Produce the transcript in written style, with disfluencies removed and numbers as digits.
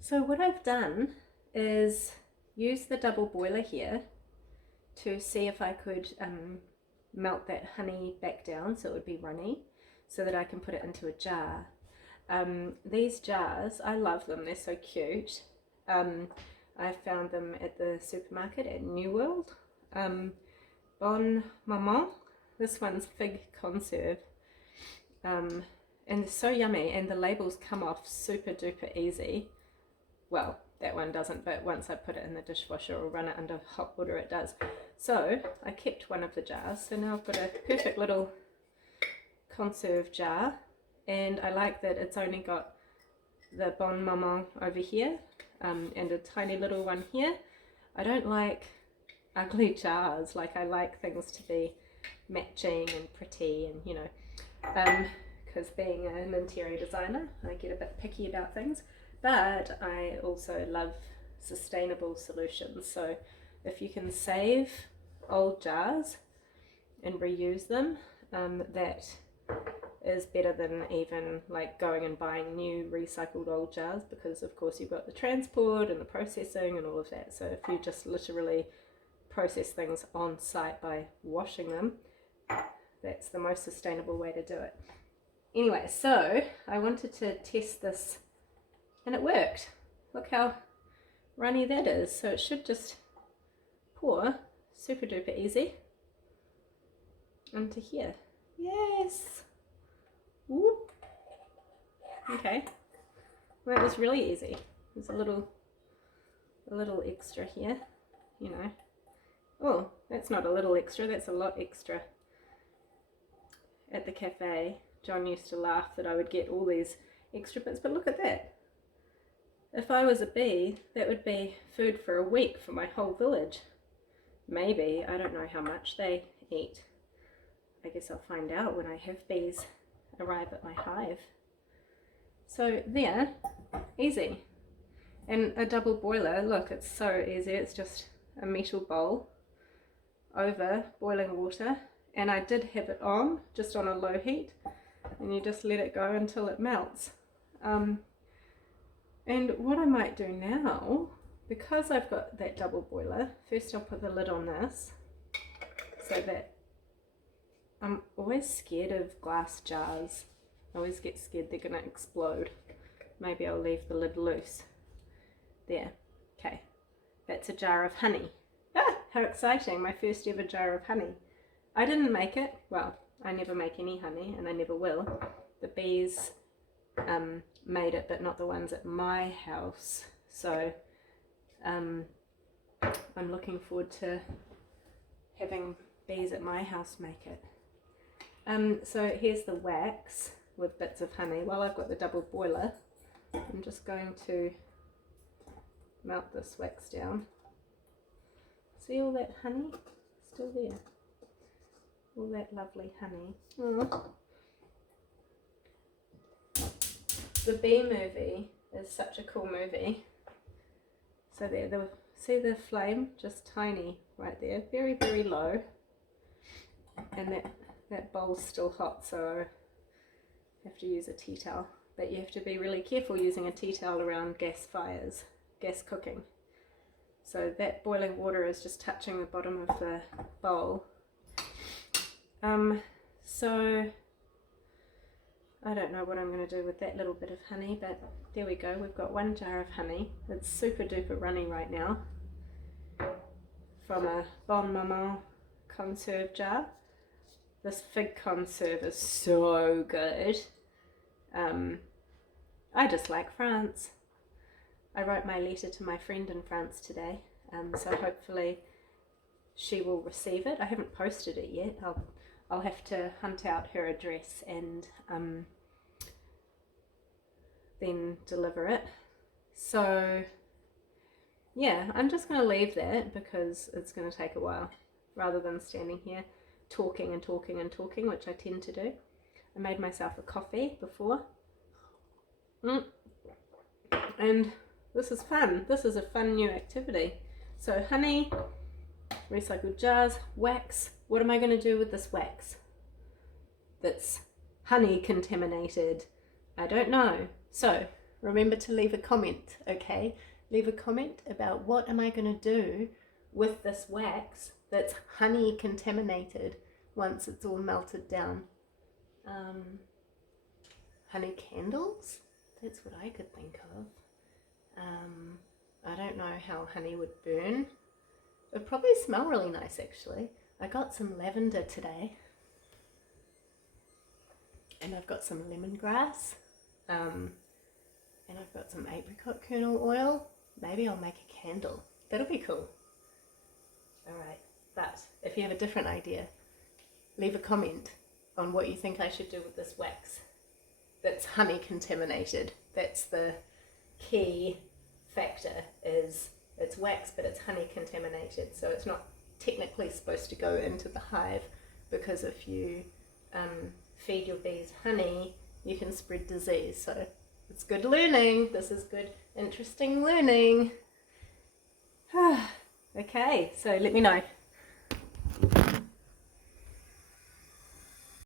So what I've done is use the double boiler here to see if I could melt that honey back down so it would be runny, so that I can put it into a jar. These jars, I love them, they're so cute. I found them at the supermarket at New World. Bon Maman, this one's fig conserve. And they're so yummy, and the labels come off super duper easy. Well, that one doesn't, but once I put it in the dishwasher or run it under hot water, it does. So I kept one of the jars, so now I've got a perfect little conserve jar, and I like that it's only got the Bon Maman over here and a tiny little one here. I don't like ugly jars, like I like things to be matching and pretty, and you know, because being an interior designer, I get a bit picky about things, but I also love sustainable solutions. So if you can save old jars and reuse them, that is better than even like going and buying new recycled old jars, because of course you've got the transport and the processing and all of that. So if you just literally process things on site by washing them, that's the most sustainable way to do it. Anyway, so I wanted to test this and it worked. Look how runny that is. So it should just pour super duper easy into here. Yes. Whoop. Okay. Well, it was really easy. There's a little extra here, you know. Oh, that's not a little extra, that's a lot extra. At the cafe, John used to laugh that I would get all these extra bits, but look at that. If I was a bee, that would be food for a week for my whole village. Maybe, I don't know how much they eat. I guess I'll find out when I have bees arrive at my hive. So there, easy. And a double boiler, look, it's so easy. It's just a metal bowl over boiling water, and I did have it on, just on a low heat, and you just let it go until it melts. And what I might do now, because I've got that double boiler, first I'll put the lid on this, so that I'm always scared of glass jars. I always get scared they're gonna explode. Maybe I'll leave the lid loose. There, okay, that's a jar of honey. Ah, how exciting, my first ever jar of honey. I didn't make it, well, I never make any honey, and I never will. The bees made it, but not the ones at my house. So I'm looking forward to having bees at my house make it. So here's the wax with bits of honey. While I've got the double boiler, I'm just going to melt this wax down. See all that honey? Still there. All that lovely honey. Oh. The Bee movie is such a cool movie. So there, see the flame? Just tiny right there. Very, very low. And that bowl's still hot, so I have to use a tea towel. But you have to be really careful using a tea towel around gas fires, gas cooking. So that boiling water is just touching the bottom of the bowl. So I don't know what I'm going to do with that little bit of honey, but there we go. We've got one jar of honey. It's super duper runny right now from a Bon Maman conserve jar. This fig conserve is so good. I just like France. I wrote my letter to my friend in France today, so hopefully she will receive it. I haven't posted it yet. I'll have to hunt out her address and then deliver it. So yeah, I'm just going to leave that because it's going to take a while, rather than standing here talking and talking and talking, which I tend to do. I made myself a coffee before. And this is fun. This is a fun new activity. So honey, recycled jars, wax. What am I going to do with this wax that's honey contaminated? I don't know. So remember to leave a comment, okay? Leave a comment about what am I going to do with this wax that's honey contaminated once it's all melted down. Honey candles? That's what I could think of. I don't know how honey would burn. It would probably smell really nice actually. I got some lavender today. And I've got some lemongrass. And I've got some apricot kernel oil. Maybe I'll make a candle. That'll be cool. Alright, but if you have a different idea, leave a comment on what you think I should do with this wax that's honey contaminated. That's the key factor, is it's wax but it's honey contaminated, so it's not technically supposed to go into the hive, because if you feed your bees honey you can spread disease. So it's good learning. This is good, interesting learning. Okay, so let me know.